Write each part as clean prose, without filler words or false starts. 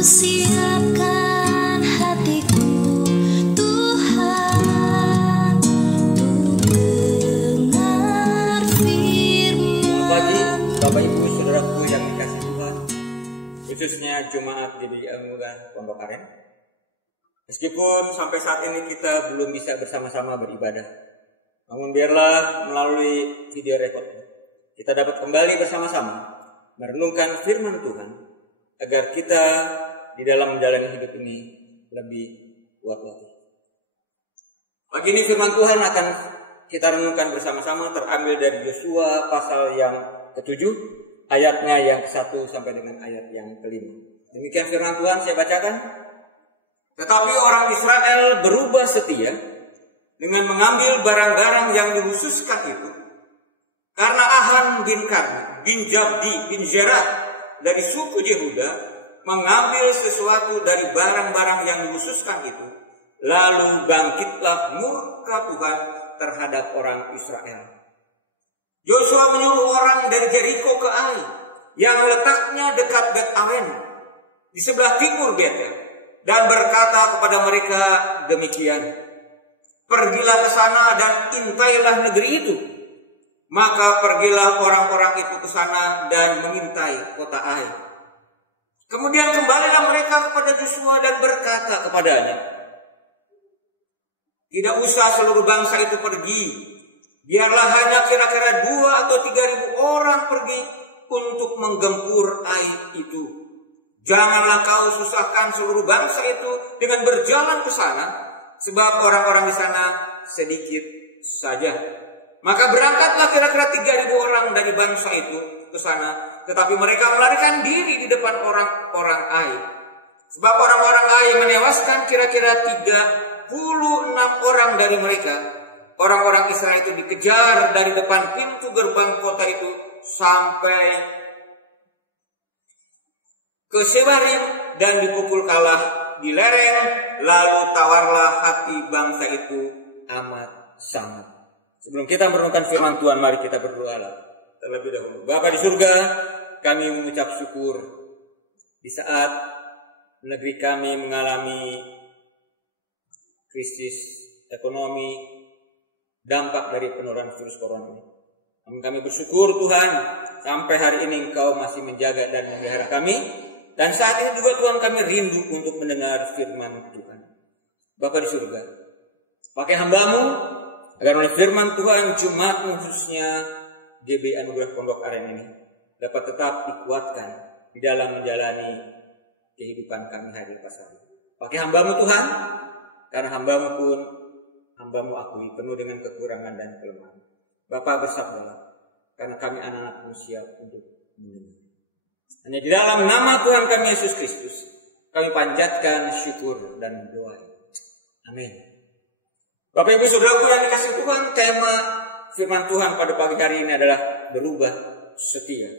siapkan hatiku Tuhan untuk dengar firman. Selamat pagi Bapak Ibu Saudaraku yang dikasihi Tuhan, khususnya Jemaat GBI Muda Pondok Aren. Meskipun sampai saat ini kita belum bisa bersama-sama beribadah, namun biarlah melalui video record kita dapat kembali bersama-sama merenungkan firman Tuhan, agar kita di dalam menjalani hidup ini lebih kuat lagi. Pagi ini firman Tuhan akan kita renungkan bersama-sama, terambil dari Yosua pasal yang ke-7, ayatnya yang ke-1 sampai dengan ayat yang ke-5. Demikian firman Tuhan, saya bacakan. Tetapi orang Israel berubah setia dengan mengambil barang-barang yang dikhususkan itu, karena Ahan bin Karmi bin Jabdi bin Zerah dari suku Yehuda mengambil sesuatu dari barang-barang yang dikhususkan itu, lalu bangkitlah murka Tuhan terhadap orang Israel. Yosua menyuruh orang dari Jeriko ke Ai, yang letaknya dekat Bet-Awen di sebelah timur Betel, dan berkata kepada mereka demikian, pergilah ke sana dan intailah negeri itu. Maka pergilah orang-orang itu ke sana dan mengintai kota Ai. Kemudian kembalilah mereka kepada Yosua dan berkata kepadanya, tidak usah seluruh bangsa itu pergi, biarlah hanya kira-kira 2 atau 3.000 orang pergi untuk menggempur Ai itu. Janganlah kau susahkan seluruh bangsa itu dengan berjalan ke sana, sebab orang-orang di sana sedikit saja. Maka berangkatlah kira-kira 3.000 orang dari bangsa itu ke sana, tetapi mereka melarikan diri di depan orang-orang Ai. Sebab orang-orang Ai menewaskan kira-kira 36 orang dari mereka. Orang-orang Israel itu dikejar dari depan pintu gerbang kota itu sampai ke Sebarim dan dipukul kalah di lereng. Lalu tawarlah hati bangsa itu amat sangat. Sebelum kita merenungkan firman Tuhan, mari kita berdoa terlebih dahulu. Bapa di surga, kami mengucap syukur di saat negeri kami mengalami krisis ekonomi, dampak dari penularan virus corona ini. Namun kami bersyukur Tuhan, sampai hari ini Engkau masih menjaga dan memelihara kami. Dan saat ini juga Tuhan, kami rindu untuk mendengar firman Tuhan. Bapa di surga, pakai hamba-Mu, agar oleh firman Tuhan Jemaat-Mu khususnya GBI Anugerah Pondok Aren ini dapat tetap dikuatkan di dalam menjalani kehidupan kami hari pas hari. Pakai hamba-Mu Tuhan, karena hamba-Mu pun hamba-Mu akui penuh dengan kekurangan dan kelemahan. Bapa bersabdalah, karena kami anak-anak-Mu siap untuk mendengar. Hanya di dalam nama Tuhan kami Yesus Kristus kami panjatkan syukur dan doa. Amin. Bapak Ibu Saudaraku yang dikasihi Tuhan, tema firman Tuhan pada pagi hari ini adalah berubah setia.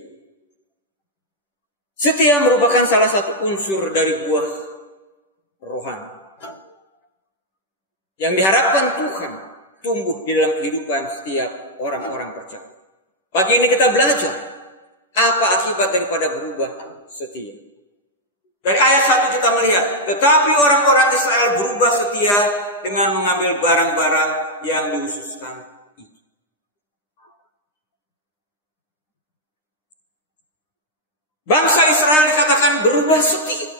Setia merupakan salah satu unsur dari buah rohani yang diharapkan Tuhan tumbuh di dalam kehidupan setiap orang-orang percaya. Pagi ini kita belajar apa akibat daripada berubah setia. Dari ayat 1 kita melihat, tetapi orang-orang Israel berubah setia dengan mengambil barang-barang yang dikhususkan itu. Bangsa Israel dikatakan berubah setia.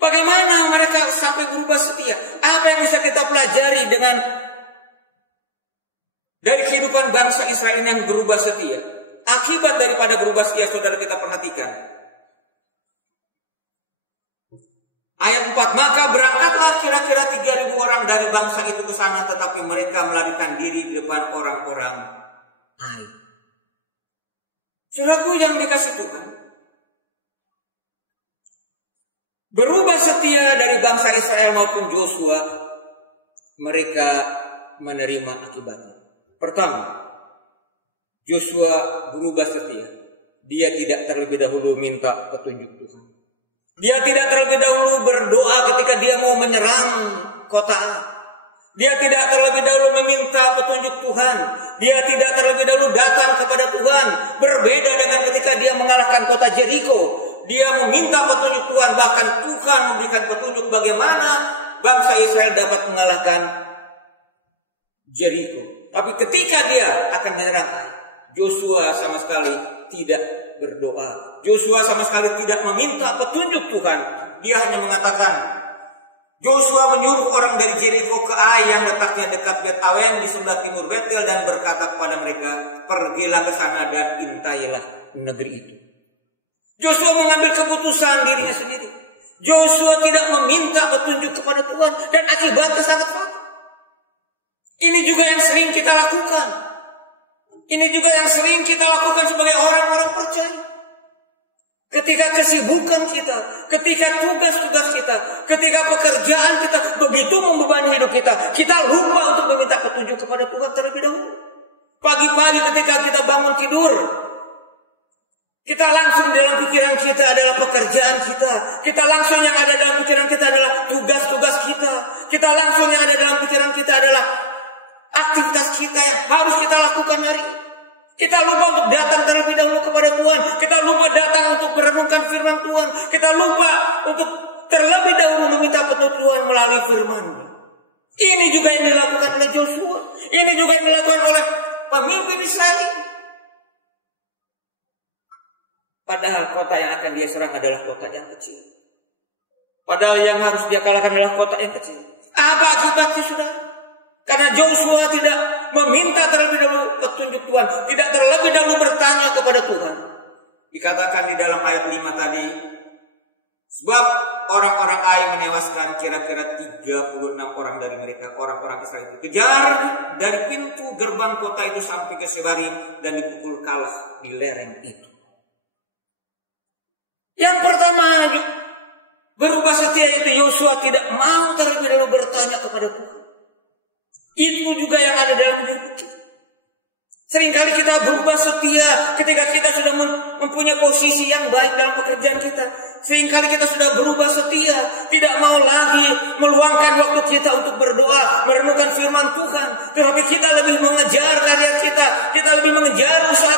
Bagaimana mereka sampai berubah setia? Apa yang bisa kita pelajari dari kehidupan bangsa Israel yang berubah setia? Akibat daripada berubah setia, saudara, kita perhatikan. Ayat 4, maka berangkatlah kira-kira 3.000 orang dari bangsa itu ke sana, tetapi mereka melarikan diri di depan orang-orang Ai. Saudaraku yang dikasihi Tuhan, berubah setia dari bangsa Israel maupun Yosua, mereka menerima akibatnya. Pertama, Yosua berubah setia. Dia tidak terlebih dahulu minta petunjuk Tuhan. Dia tidak terlebih dahulu berdoa ketika dia mau menyerang kota. Dia tidak terlebih dahulu meminta petunjuk Tuhan. Dia tidak terlebih dahulu datang kepada Tuhan. Berbeda dengan ketika dia mengalahkan kota Jeriko. dia meminta petunjuk Tuhan, bahkan Tuhan memberikan petunjuk bagaimana bangsa Israel dapat mengalahkan Jericho. Tapi ketika dia akan menyerang, Joshua sama sekali tidak berdoa. Joshua sama sekali tidak meminta petunjuk Tuhan. Dia hanya mengatakan, Joshua menyuruh orang dari Jericho ke Ai yang letaknya dekat Bet Awen di sebelah timur Betel dan berkata kepada mereka, pergilah ke sana dan intailah negeri itu. Joshua mengambil keputusan dirinya sendiri. Joshua tidak meminta petunjuk kepada Tuhan dan akibatnya sangat fatal. Ini juga yang sering kita lakukan. Ini juga yang sering kita lakukan sebagai orang-orang percaya. Ketika kesibukan kita, ketika tugas-tugas kita, ketika pekerjaan kita begitu membebani hidup kita lupa untuk meminta petunjuk kepada Tuhan terlebih dahulu. Pagi-pagi ketika kita bangun tidur, kita langsung dalam pikiran kita adalah pekerjaan kita. Kita langsung yang ada dalam pikiran kita adalah tugas-tugas kita. Kita langsung yang ada dalam pikiran kita adalah aktivitas kita yang harus kita lakukan hari ini. Kita lupa untuk datang terlebih dahulu kepada Tuhan. Kita lupa datang untuk merenungkan firman Tuhan. Kita lupa untuk terlebih dahulu meminta petunjuk Tuhan melalui firman-Nya. Ini juga yang dilakukan oleh Joshua. Ini juga yang dilakukan oleh pemimpin Israel. Padahal kota yang akan dia serang adalah kota yang kecil. Padahal yang harus dia kalahkan adalah kota yang kecil. Apa akibatnya, saudara? Karena Joshua tidak meminta terlebih dahulu petunjuk Tuhan. Tidak terlebih dahulu bertanya kepada Tuhan. Dikatakan di dalam ayat 5 tadi. Sebab orang-orang Ai menewaskan kira-kira 36 orang dari mereka. Orang-orang Israel itu kejar dari pintu gerbang kota itu sampai ke Sebarim. Dan dipukul kalah di lereng itu. Yang pertama, berubah setia itu Joshua tidak mau terlebih dahulu bertanya kepada Tuhan. Itu juga yang ada dalam diri kita. Seringkali kita berubah setia ketika kita sudah mempunyai posisi yang baik dalam pekerjaan kita. Seringkali kita sudah berubah setia, tidak mau lagi meluangkan waktu kita untuk berdoa, merenungkan firman Tuhan. Tetapi kita lebih mengejar karya kita lebih mengejar usaha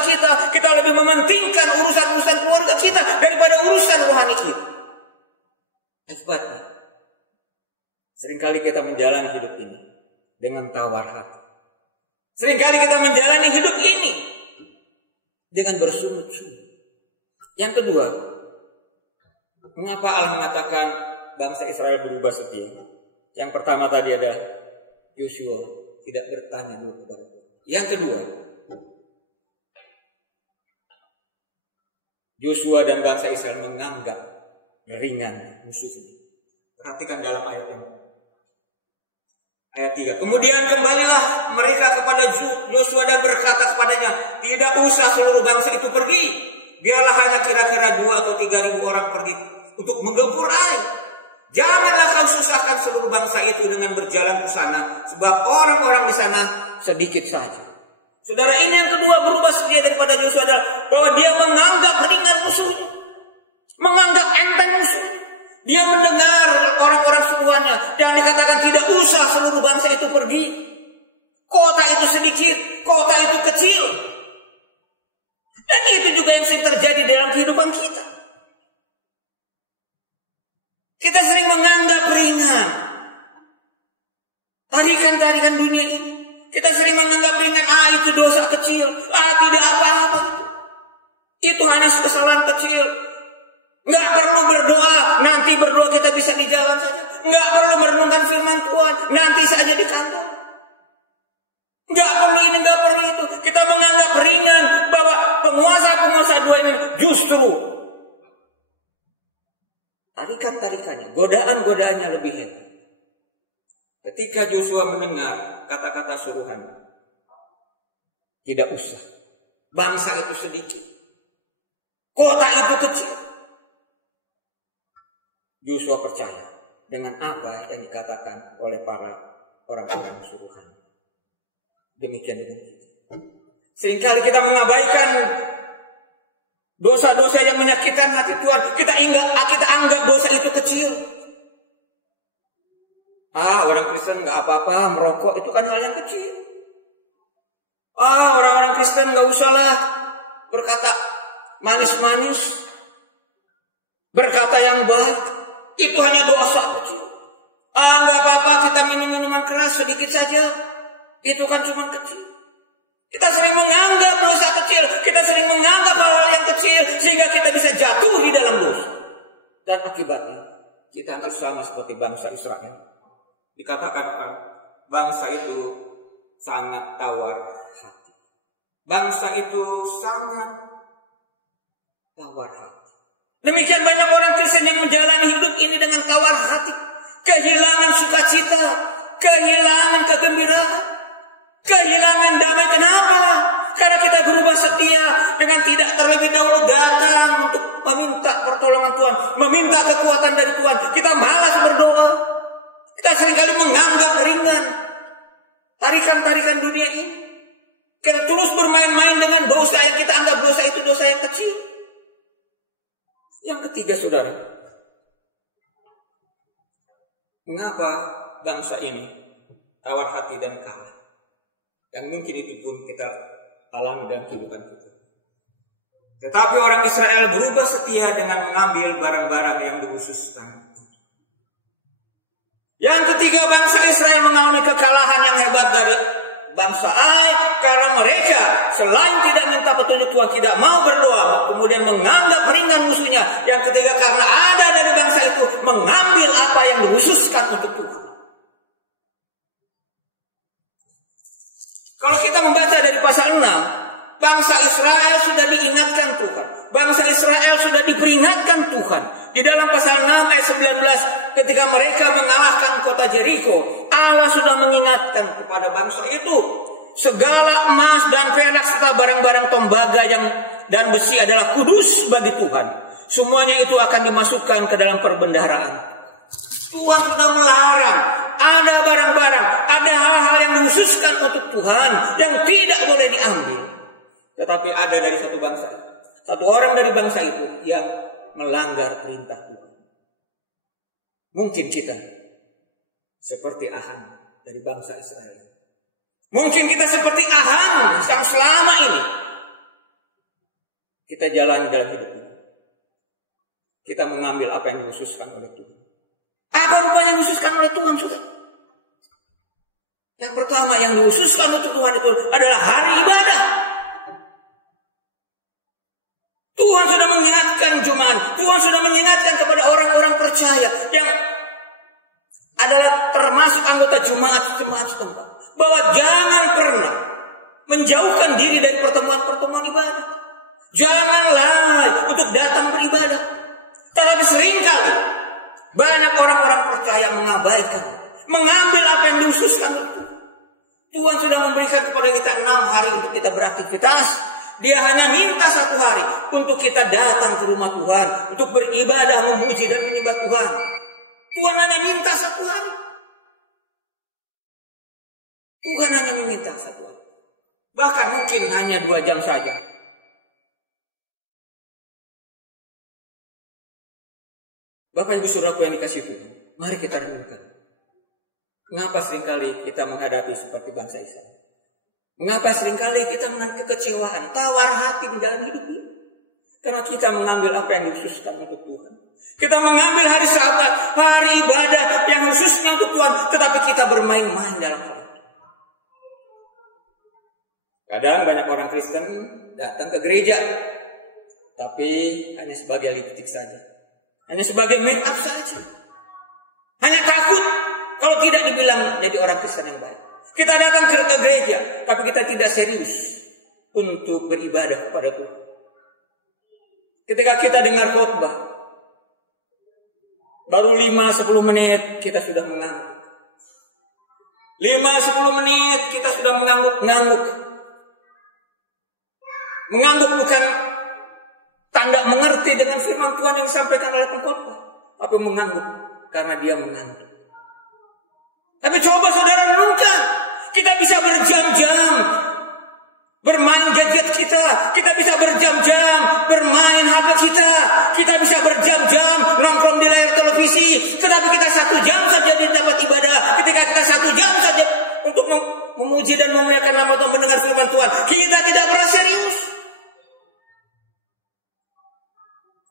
kita lebih mementingkan urusan-urusan keluarga kita daripada urusan rohani kita. Akibatnya, seringkali kita menjalani hidup ini dengan tawar hati. Seringkali kita menjalani hidup ini dengan bersungut-sungut. Yang kedua, mengapa Allah mengatakan bangsa Israel berubah setia? Yang pertama tadi ada Joshua tidak bertanya dulu kepada Tuhan. Yang kedua, Joshua dan bangsa Israel menganggap ringan musuhnya. Perhatikan dalam ayat ini. Ayat 3. Kemudian kembalilah mereka kepada Joshua dan berkata kepadanya, tidak usah seluruh bangsa itu pergi. Biarlah hanya kira-kira 2 atau 3 ribu orang pergi untuk menggempur Ai. Janganlah kau susahkan seluruh bangsa itu dengan berjalan ke sana, sebab orang-orang di sana sedikit saja. Saudara, ini yang kedua berubah setia daripada Joshua adalah bahwa dia menganggap ringan musuhnya, menganggap enteng musuhnya. Dia mendengar orang-orang seruannya yang dikatakan tidak usah seluruh bangsa itu pergi. Kota itu sedikit, kota itu kecil. Dan itu juga yang sering terjadi dalam kehidupan kita. Kita sering menganggap ringan tarikan-tarikan dunia ini. Kita sering menganggap ringan, itu dosa kecil, tidak apa-apa. Itu hanya kesalahan kecil. Nggak perlu berdoa, nanti berdoa kita bisa di jalan saja. Nggak perlu merenungkan firman Tuhan, nanti saja di kantor. Nggak perlu ini, nggak perlu itu. Kita menganggap ringan bahwa penguasa-penguasa dua ini justru tarikan-tarikannya, godaan-godaannya lebih hebat. Ketika Joshua mendengar kata-kata suruhan, tidak usah, bangsa itu sedikit, kota itu kecil, Joshua percaya dengan apa yang dikatakan oleh para orang-orang suruhan. Demikian dengan kita. Seringkali kita mengabaikan dosa-dosa yang menyakitkan hati Tuhan. Kita anggap dosa itu kecil. Orang Kristen nggak apa-apa, merokok itu kan hal yang kecil. Orang-orang Kristen nggak usahlah berkata manis-manis. berkata yang baik, itu hanya dosa kecil. Nggak apa-apa kita minum minuman keras sedikit saja, itu kan cuma kecil. Kita sering menganggap dosa kecil, kita sering menganggap hal-hal yang kecil, sehingga kita bisa jatuh di dalam dosa. Dan akibatnya, kita hampir sama seperti bangsa Israel. Dikatakan bangsa itu sangat tawar hati. Bangsa itu sangat tawar hati. Demikian banyak orang Kristen yang menjalani hidup ini dengan tawar hati. Kehilangan sukacita, kehilangan kegembiraan, kehilangan damai. Kenapa? Karena kita berubah setia dengan tidak terlebih dahulu datang untuk meminta pertolongan Tuhan, meminta kekuatan dari Tuhan. Kita malas berdoa. Kita seringkali menganggap ringan tarikan-tarikan dunia ini. Kita terus bermain-main dengan dosa yang kita anggap dosa itu dosa yang kecil. Yang ketiga, saudara, mengapa bangsa ini tawar hati dan kalah? Yang mungkin itu pun kita alami dalam kehidupan kita. Tetapi orang Israel berubah setia dengan mengambil barang-barang yang dikhususkan. Yang ketiga, bangsa Israel mengalami kekalahan yang hebat dari bangsa Ai, karena mereka selain tidak minta petunjuk Tuhan, tidak mau berdoa, kemudian menganggap ringan musuhnya. Yang ketiga, karena ada dari bangsa itu mengambil apa yang dikhususkan untuk Tuhan. Kalau kita membaca dari pasal 6, bangsa Israel sudah diingatkan Tuhan. Bangsa Israel sudah diperingatkan Tuhan. Di dalam pasal 6 ayat 19, ketika mereka mengalahkan kota Jeriko, Allah sudah mengingatkan kepada bangsa itu, segala emas dan perak serta barang-barang tembaga dan besi adalah kudus bagi Tuhan. Semuanya itu akan dimasukkan ke dalam perbendaharaan. Tuhan sudah melarang. Ada barang-barang, ada hal-hal yang dikhususkan untuk Tuhan yang tidak boleh diambil. Tetapi ada dari satu orang dari bangsa itu yang melanggar perintah Tuhan. Mungkin kita seperti Ahan dari bangsa Israel. Mungkin kita seperti Ahan yang selama ini kita jalani dalam hidup ini. Kita mengambil apa yang dikhususkan oleh Tuhan. Apa rupanya yang dikhususkan oleh Tuhan, sudah? Yang pertama yang dikhususkan untuk Tuhan itu adalah hari ibadah. Tuhan sudah mengingatkan jemaat, Tuhan sudah mengingatkan kepada orang-orang percaya yang adalah termasuk anggota jemaat setempat, bahwa jangan pernah menjauhkan diri dari pertemuan-pertemuan ibadah. Jangan lalai untuk datang beribadah. Tetapi seringkali banyak orang-orang percaya mengabaikan, mengambil apa yang dikhususkan itu. Tuhan sudah memberikan kepada kita 6 hari untuk kita beraktivitas. Dia hanya minta 1 hari untuk kita datang ke rumah Tuhan, untuk beribadah, memuji dan menyembah Tuhan. Tuhan hanya minta 1 hari. Tuhan hanya meminta 1 hari. Bahkan mungkin hanya 2 jam saja. Bapak Ibu Saudaraku yang dikasihi Tuhan, mari kita renungkan. Mengapa seringkali kita menghadapi seperti bangsa Israel? Mengapa seringkali kita mengalami kekecewaan, tawar hati di dalam hidup ini? Karena kita mengambil apa yang dikhususkan untuk Tuhan. Kita mengambil hari Sabat, hari ibadah yang khususnya untuk Tuhan, tetapi kita bermain-main dalam hal itu. Kadang banyak orang Kristen datang ke gereja, tapi hanya sebagai lipstik saja, hanya sebagai make up saja, hanya takut kalau tidak dibilang jadi orang Kristen yang baik. Kita datang ke gereja, tapi kita tidak serius untuk beribadah kepada Tuhan. Ketika kita dengar khotbah, baru 5-10 menit kita sudah mengangguk. 5-10 menit kita sudah mengangguk. Mengangguk bukan tanda mengerti dengan firman Tuhan yang disampaikan oleh pengkhotbah, tapi mengangguk karena dia mengantuk. Tapi coba saudara renungkan, kita bisa berjam-jam bermain gadget kita bisa berjam-jam bermain HP kita bisa berjam-jam nongkrong di layar televisi, tetapi kita 1 jam saja di tempat ibadah. Ketika kita 1 jam saja untuk memuji dan memuliakan nama Tuhan, mendengar firman Tuhan, kita tidak pernah serius.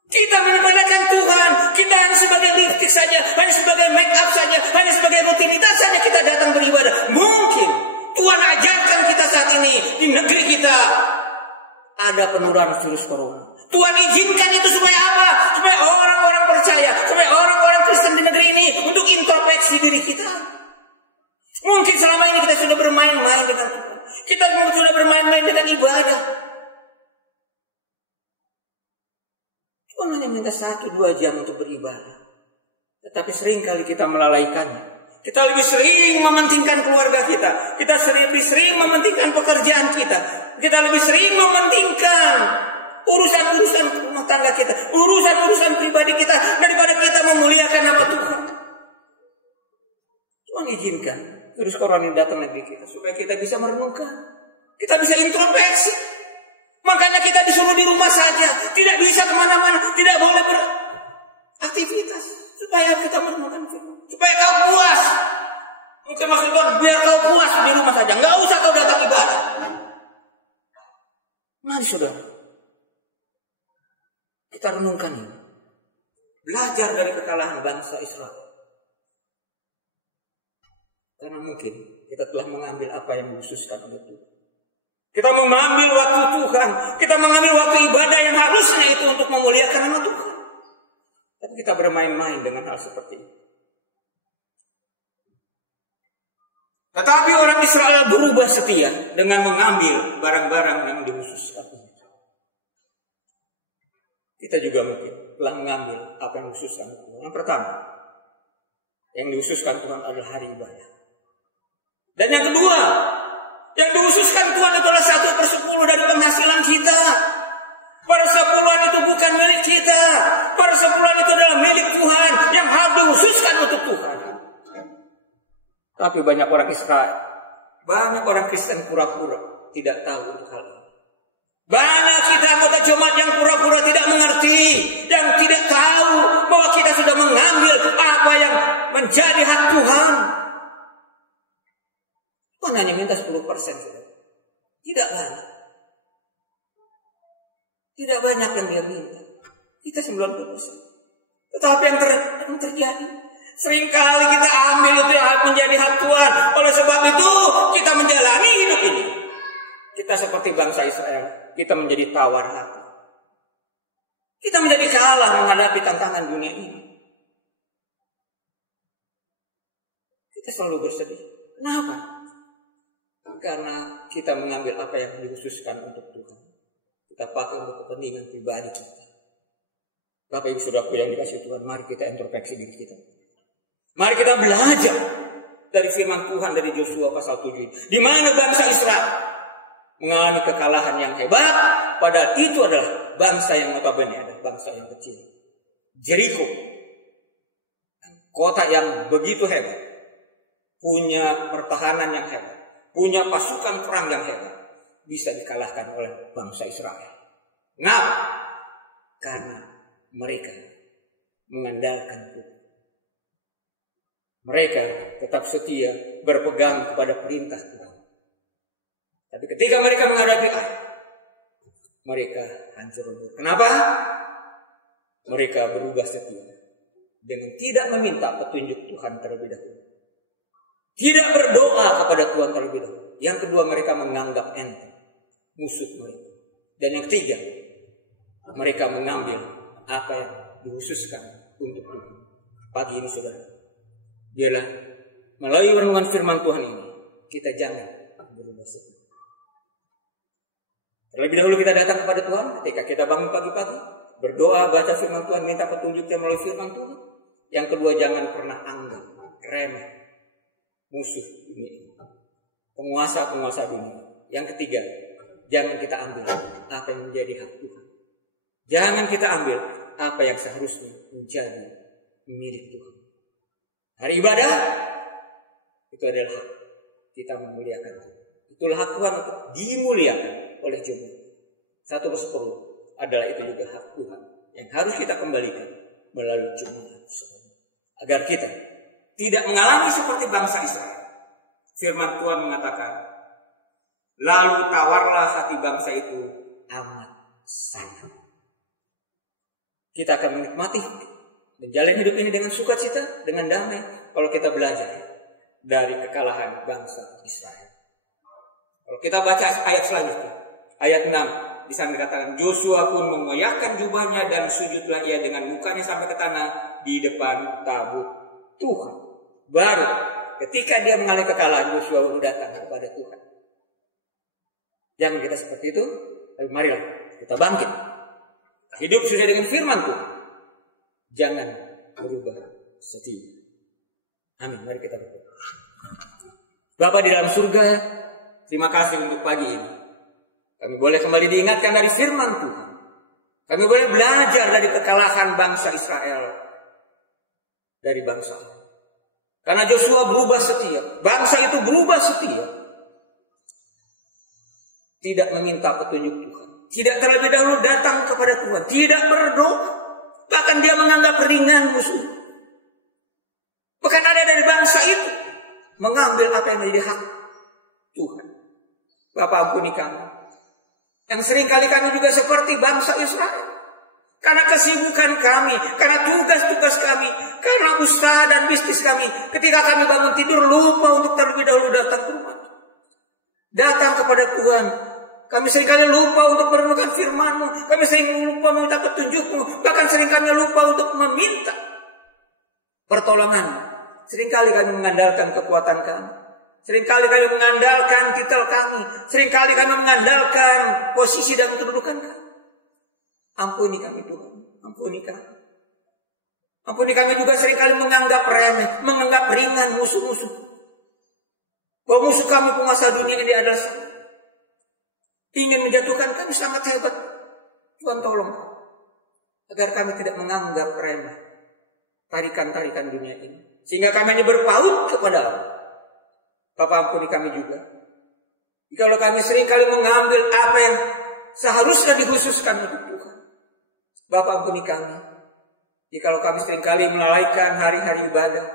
Kita memuliakan Tuhan Kita hanya sebagai lipstick saja, hanya sebagai make up saja, hanya sebagai rutinitas saja kita datang beribadah. Mungkin Tuhan ajarkan kita saat ini di negeri kita ada penurunan virus corona. Tuhan izinkan itu supaya apa? Supaya orang-orang percaya, supaya orang-orang Kristen di negeri ini untuk introspeksi diri kita. Mungkin selama ini kita sudah bermain-main dengan Tuhan. Kita sudah bermain-main dengan ibadah. Tuhan hanya minta 1-2 jam untuk beribadah. Tetapi seringkali kita melalaikannya. Kita lebih sering mementingkan keluarga kita. Kita lebih sering mementingkan pekerjaan kita. Kita lebih sering mementingkan urusan-urusan rumah tangga kita, urusan-urusan pribadi kita, daripada kita memuliakan nama Tuhan. Tuhan izinkan virus corona ini datang negeri kita supaya kita bisa merenungkan, kita bisa introspeksi. Makanya kita disuruh di rumah saja, tidak bisa kemana-mana, tidak boleh beraktivitas, supaya kita merenungkan firman, supaya kau puas. Mungkin maksud Tuhan, biar kau puas di rumah saja, nggak usah kau datang ibadah. Mari saudara, kita renungkan ini. Belajar dari kekalahan bangsa Israel. Karena mungkin kita telah mengambil apa yang dikhususkan oleh Tuhan. Kita mengambil waktu Tuhan. Kita mengambil waktu ibadah yang harusnya itu untuk memuliakan nama Tuhan. Tapi kita bermain-main dengan hal seperti ini. Tetapi orang Israel berubah setia dengan mengambil barang-barang yang dikhususkan. Kita juga mungkin telah mengambil apa yang dikhususkan Tuhan. Yang pertama, yang dikhususkan Tuhan adalah hari ibadah. Dan yang kedua, yang dikhususkan Tuhan adalah 1/10 dari penghasilan kita. Persepuluhan itu bukan milik kita. Persepuluhan itu adalah milik Tuhan yang harus dikhususkan untuk Tuhan. Tapi banyak orang Israel, banyak orang Kristen pura-pura tidak tahu untuk hal ini. Banyak kita anggota jemaat yang pura-pura tidak mengerti, yang tidak tahu bahwa kita sudah mengambil apa yang menjadi hak Tuhan. Tuhan hanya minta 10%. Tidak banyak. Tidak banyak yang dia minta. Kita 90%. Tetapi yang terjadi, seringkali kita ambil itu yang menjadi hak Tuhan. Oleh sebab itu kita menjalani hidup ini. Kita seperti bangsa Israel. Kita menjadi tawar hati. Kita menjadi kalah menghadapi tantangan dunia ini. Kita selalu bersedih. Kenapa? Karena kita mengambil apa yang dikhususkan untuk Tuhan. Kita pakai untuk kepentingan pribadi kita. Bapak Ibu Saudaraku yang dikasihi Tuhan, mari kita introspeksi diri kita. Mari kita belajar dari firman Tuhan dari Yosua pasal 7 ini. Di mana bangsa Israel mengalami kekalahan yang hebat, padahal itu adalah bangsa yang notabene adalah bangsa yang kecil. Jericho, kota yang begitu hebat, punya pertahanan yang hebat, punya pasukan perang yang hebat, bisa dikalahkan oleh bangsa Israel. Mengapa? Karena mereka mengandalkan Tuhan. Mereka tetap setia berpegang kepada perintah Tuhan. Tapi ketika mereka menghadapi air, mereka hancur lebur. Kenapa? Mereka berubah setia dengan tidak meminta petunjuk Tuhan terlebih dahulu. Tidak berdoa kepada Tuhan terlebih dahulu. Yang kedua, mereka menganggap enteng musuh mereka. Dan yang ketiga, mereka mengambil apa yang dikhususkan untuk Tuhan. Pagi ini saudara, biarlah melalui renungan firman Tuhan ini, kita jangan berubah setia. Terlebih dahulu kita datang kepada Tuhan ketika kita bangun pagi-pagi, berdoa, baca firman Tuhan, minta petunjuknya melalui firman Tuhan. Yang kedua, jangan pernah anggap remeh musuh ini, penguasa-penguasa dunia. Yang ketiga, jangan kita ambil apa yang menjadi hak Tuhan. Jangan kita ambil apa yang seharusnya menjadi milik Tuhan. Hari ibadah itu adalah hak kita memuliakan Tuhan. Itulah hak Tuhan untuk dimuliakan oleh jemaat. 1/10 adalah itu juga hak Tuhan yang harus kita kembalikan melalui jemaat, agar kita tidak mengalami seperti bangsa Israel. Firman Tuhan mengatakan, lalu tawarlah hati bangsa itu amat sangat. Kita akan menikmati menjalani hidup ini dengan sukacita, dengan damai. Kalau kita belajar dari kekalahan bangsa Israel. Kalau kita baca ayat selanjutnya, ayat 6, di sana dikatakan, Joshua pun mengoyakkan jubahnya dan sujudlah ia dengan mukanya sampai ke tanah di depan tabut Tuhan. Baru ketika dia mengalami kekalahan, Joshua pun datang kepada Tuhan. Jangan kita seperti itu, tapi marilah kita bangkit. Hidup sesuai dengan firman Tuhan. Jangan berubah setia. Amin. Mari kita berdoa. Bapa di dalam surga, terima kasih untuk pagi ini. Kami boleh kembali diingatkan dari firman Tuhan. Kami boleh belajar dari kekalahan bangsa Israel dari bangsa. Karena Joshua berubah setia. Bangsa itu berubah setia. Tidak meminta petunjuk Tuhan. Tidak terlebih dahulu datang kepada Tuhan. Tidak berdoa. Bahkan dia menganggap ringan musuh. Bahkan ada dari bangsa itu mengambil apa yang menjadi hak Tuhan. Bapa, ampuni kami. Yang seringkali kami juga seperti bangsa Israel. Karena kesibukan kami, karena tugas-tugas kami, karena usaha dan bisnis kami. Ketika kami bangun tidur lupa untuk terlebih dahulu datang ke rumah. Datang kepada Tuhan. Kami seringkali lupa untuk merenungkan firman-Mu. Kami sering lupa meminta petunjuk-Mu. Bahkan sering kami lupa untuk meminta pertolongan. Seringkali kami mengandalkan kekuatan kami. Seringkali kami mengandalkan titel kami. Seringkali kami mengandalkan posisi dan kedudukan kami. Ampuni kami Tuhan. Ampuni kami. Ampuni kami juga seringkali menganggap remeh. Menganggap ringan musuh-musuh. Bahwa musuh kami penguasa dunia ini adalah ingin menjatuhkan kami sangat hebat. Tuhan tolong. Agar kami tidak menganggap remeh tarikan-tarikan dunia ini. Sehingga kami hanya berpaut kepada Allah. Bapa, ampuni kami juga. Kalau kami seringkali mengambil apa yang seharusnya dikhususkan untuk Tuhan. Bapa, ampuni kami. Jikalau kami seringkali melalaikan hari-hari ibadah.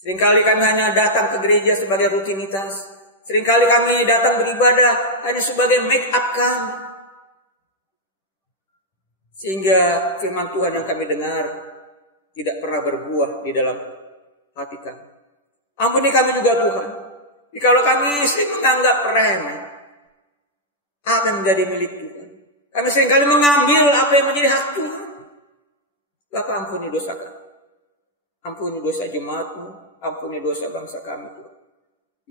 Seringkali kami hanya datang ke gereja sebagai rutinitas. Seringkali kami datang beribadah hanya sebagai make up kami. Sehingga firman Tuhan yang kami dengar tidak pernah berbuah di dalam hati kami. Ampuni kami juga Tuhan. Jikalau kami sering menganggap remeh akan menjadi milik Tuhan. Kami seringkali mengambil apa yang menjadi hak Tuhan. Bapa, ampuni dosa kami. Ampuni dosa jemaat-Mu. Ampuni dosa bangsa kami Tuhan.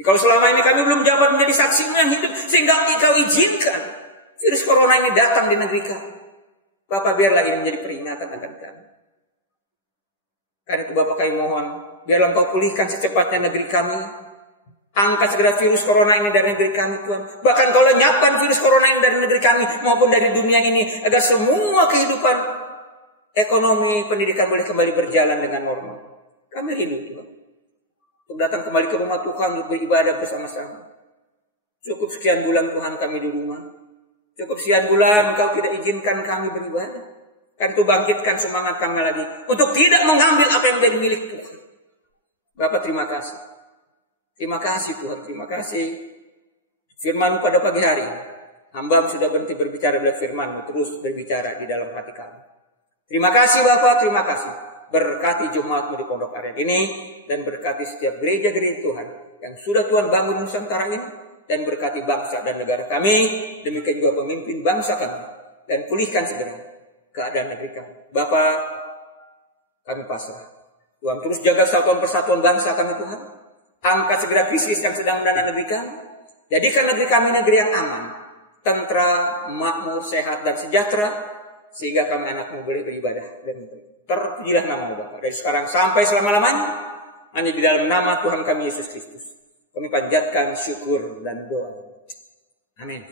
Jikalau selama ini kami belum dapat menjadi saksi-Mu yang hidup, sehingga Engkau izinkan virus corona ini datang di negeri kami. Bapak, biarlah ini menjadi peringatan akan kami. Karena itu Bapak, kami mohon, biarlah Engkau pulihkan secepatnya negeri kami. Angkat segera virus corona ini dari negeri kami Tuhan. Bahkan Kau lenyapkan virus corona ini dari negeri kami maupun dari dunia ini, agar semua kehidupan ekonomi, pendidikan boleh kembali berjalan dengan normal. Kami rindu Tuhan untuk datang kembali ke rumah Tuhan untuk beribadah bersama-sama. Cukup sekian bulan Tuhan kami di rumah. Cukup sekian bulan Engkau tidak izinkan kami beribadah. Kan itu bangkitkan semangat kami lagi untuk tidak mengambil apa yang menjadi milik Tuhan. Bapak, terima kasih. Terima kasih Tuhan, terima kasih. Firman-Mu pada pagi hari. Hamba sudah berhenti berbicara dari firman-Mu, terus berbicara di dalam hati kami. Terima kasih Bapak, terima kasih. Berkati jemaat-Mu di Pondok Aren ini, dan berkati setiap gereja-gereja Tuhan yang sudah Tuhan bangun Nusantara ini, dan berkati bangsa dan negara kami, demikian juga pemimpin bangsa kami, dan pulihkan segera keadaan negeri kami. Bapa, kami pasrah. Tuhan terus jaga satuan persatuan bangsa kami Tuhan. Angkat segera krisis yang sedang melanda negeri kami. Jadikan negeri kami negeri yang aman, tentera, makmur, sehat dan sejahtera, sehingga kami anak-Mu boleh beribadah dan terpujilah nama-Mu Bapa dari sekarang sampai selama-lamanya, hanya di dalam nama Tuhan kami Yesus Kristus kami panjatkan syukur dan doa. Amin.